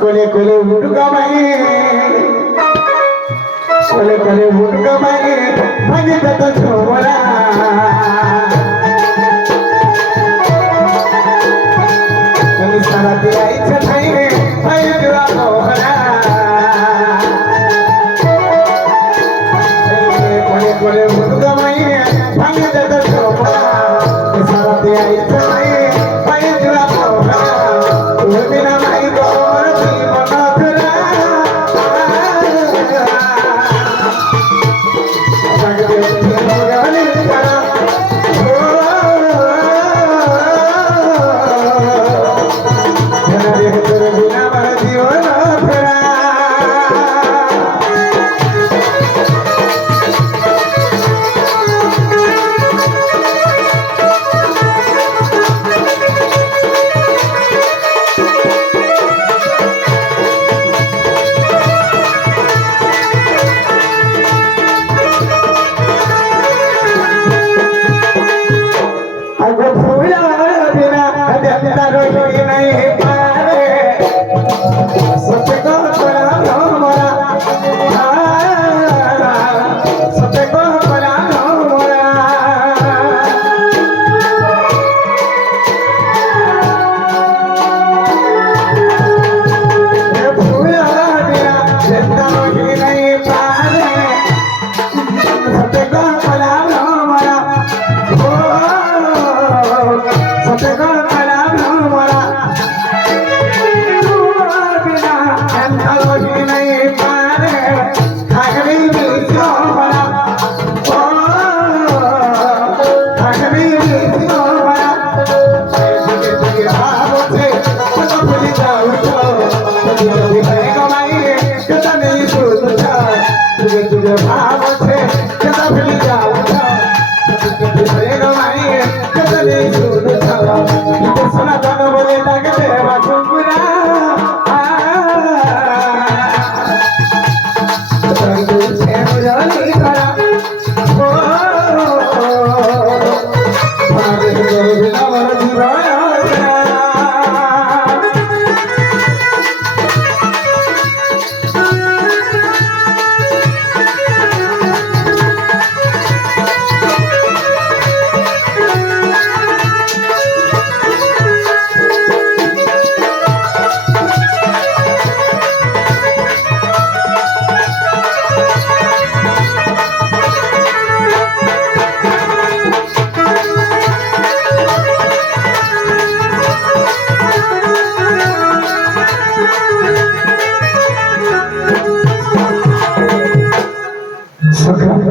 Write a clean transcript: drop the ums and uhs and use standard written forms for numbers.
कोले कोले मुटका माई कोले कोले मुटका माई भांगे तो छोरा कमी सारा दिया इच्छा थाई भाई जुआ मोहरा कोले कोले मुटका माई भांगे तो छोरा सारा दिया इच्छा थाई भाई जुआ मोहरा तू बिना माई तो